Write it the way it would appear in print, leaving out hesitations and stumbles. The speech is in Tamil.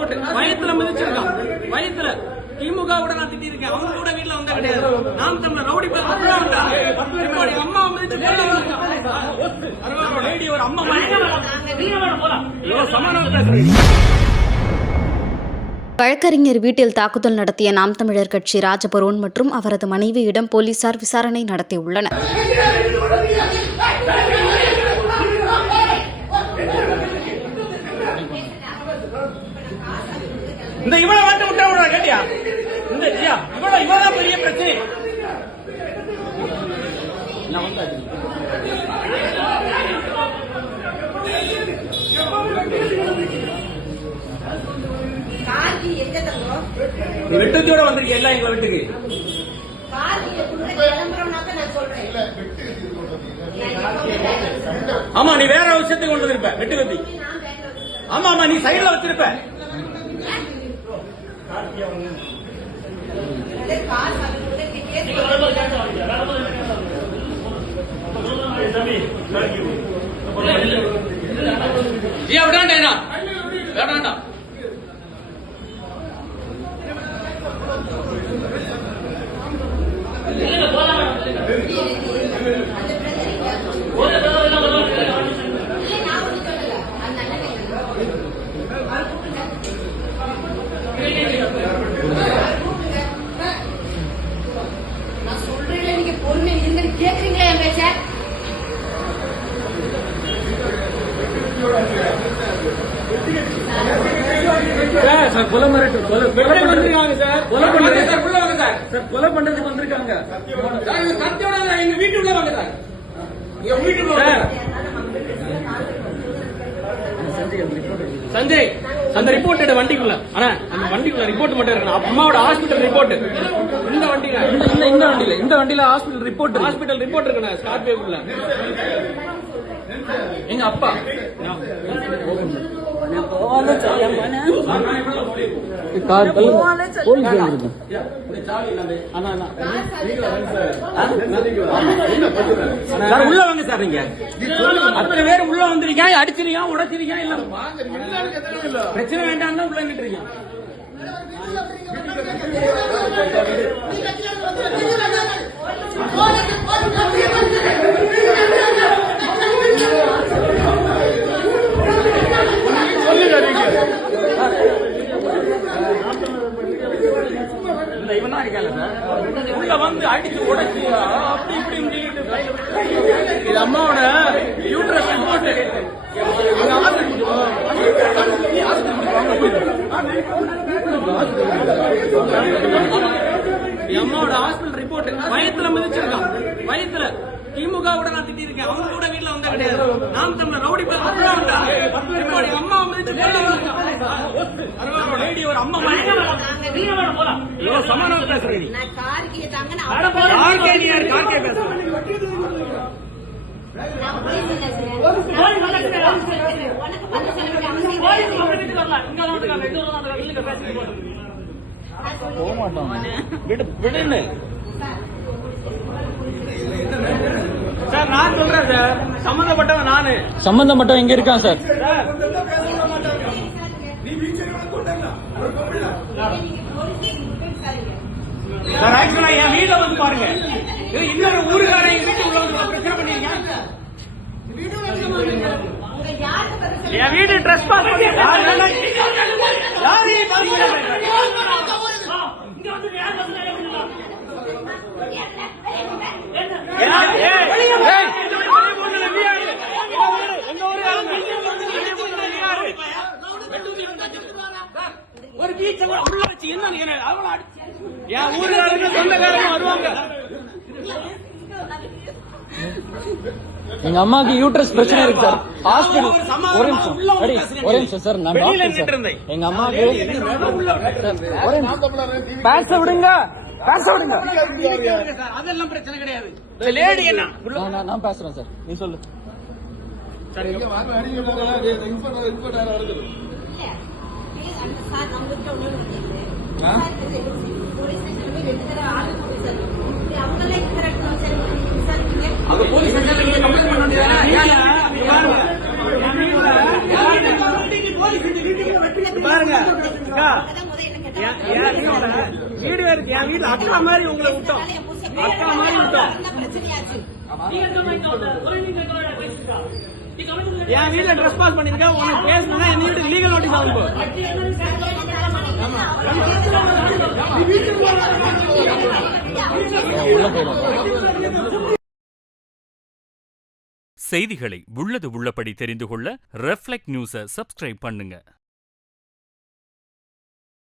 ரிப்போர்ட் வயத்துல மிதிச்சிருக்கான். வயத்துல திமுக கூட நான் திட்டிருக்கேன். அவங்க கூட வீட்டுல வந்தா கிடையாது. நாம் தமிழர் ரவுடி பேர் அம்மா மிதிச்சு ஒரு அம்மா சமாதானம் பேசுறீங்க. வழக்கறிஞர் வீட்டில் தாக்குதல் நடத்திய நாம் தமிழர் கட்சி ராஜபரோன் மற்றும் அவரது மனைவியிடம் போலீசார் விசாரணை நடத்தியுள்ளனர். இந்த இவளை வந்து விட்டா கேட்டியா? இந்த இவதான் பெரிய பிரச்சனை. வெட்டத்தோட வந்திருக்க எல்லாம் எங்க வீட்டுக்கு. ஆமா நீ வேற விஷயத்துக்கு கொண்டு வந்திருப்ப வெட்டு கத்தி. ஆமா ஆமா நீ சைடுல வச்சிருப்ப. விடாண்டா வேண்டாண்டா. நான் சொல்றேன், நீங்க பொறுமை இருங்க. கேக்குறீங்களா என் பேச்ச? கொலை பண்றதுக்கு வந்திருக்காங்க. எங்க வீட்டுக்குள்ள வாங்க சார். சஞ்சய் அந்த ரிப்போர்ட் வண்டிக்குள்ள. ஆனா அந்த வண்டிக்குள்ள ரிப்போர்ட் மட்டும் இருக்கு. அம்மாவோட ஹாஸ்பிட்டல் ரிப்போர்ட் இந்த வண்டியில இந்த வண்டியில ஹாஸ்பிட்டல் ரிப்போர்ட் இருக்கு. ஸ்கார்பியோக்குள்ள எங்க அப்பா உள்ள வாங்க சார். நீங்க அத்தனை பேர் உள்ள வந்திருக்கீங்க. அடிச்சிருக்கீங்க, உடைச்சிருக்கீங்க. இல்ல பிரச்சனை வேண்டாம் உள்ள நின்றுருக்கீங்க. இவன் தான் இருக்காங்க சார். உள்ள வந்து அடிச்சு உடைச்சு அப்படி இப்படி இது அம்மாவோட யூட்ரஸ் ரிப்போர்ட். அம்மாவோட ஹாஸ்பிட்டல் ரிப்போர்ட் வயத்துல மிதிச்சிருக்கான். வயத்துல திமுக கூட நான் திட்டிருக்கேன். அவங்க கூட வீட்டுல வந்தா கிடையாது. நாம் தமிழர் ரவுடி பேர் அம்மா மிதிச்சு ஒரு அம்மா சமாதானம் பேசுறீங்க. சார் நான் சொல்றேன் சார். சம்பந்தப்பட்டவன் நானு. சம்பந்தப்பட்டவன் எங்க இருக்கான் சார்? ஆக்சுவலா என் வீட்டுல வந்து பாருங்க. இன்னொரு ஊருக்கார எங்க வீட்டு உள்ள வந்து பிரச்சனை பண்ணீங்க. என் வீடு ட்ரெஸ் பாஸ் ஒரு பீச்ச உள்ள வச்சு என்ன என் ஊருக்காரங்க சொந்தக்காரங்க வருவாங்க. எங்க அம்மாக்கு யூட்ரஸ் பிரச்சனை இருக்கு சார். ஹாஸ்பிடல் ஒரே நிமிஷம் சார். நான் எங்க அம்மாக்கு பேச விடுங்க. அதெல்லாம் பிரச்சனை கிடையாது. லேடி என்ன நான் பேசுறேன் சார். நீ சொல்லு. பாருங்க இருங்க அக்கா, வீடு இருக்கு, என் வீட்டுல அக்கா மாதிரி உங்களை விட்டோம், அக்கா மாதிரி விட்டோம். என் வீட்டுல ட்ரெஸ் பாஸ் பண்ணிருக்க, உனக்கு பேசணும்னா என் வீட்டுக்கு லீகல் நோட்டீஸ் ஆகும். செய்திகளை உள்ளது உள்ளபடி தெரிந்து கொள்ள ரெஃப்ளெக்ட் நியூஸை சப்ஸ்கிரைப் பண்ணுங்க.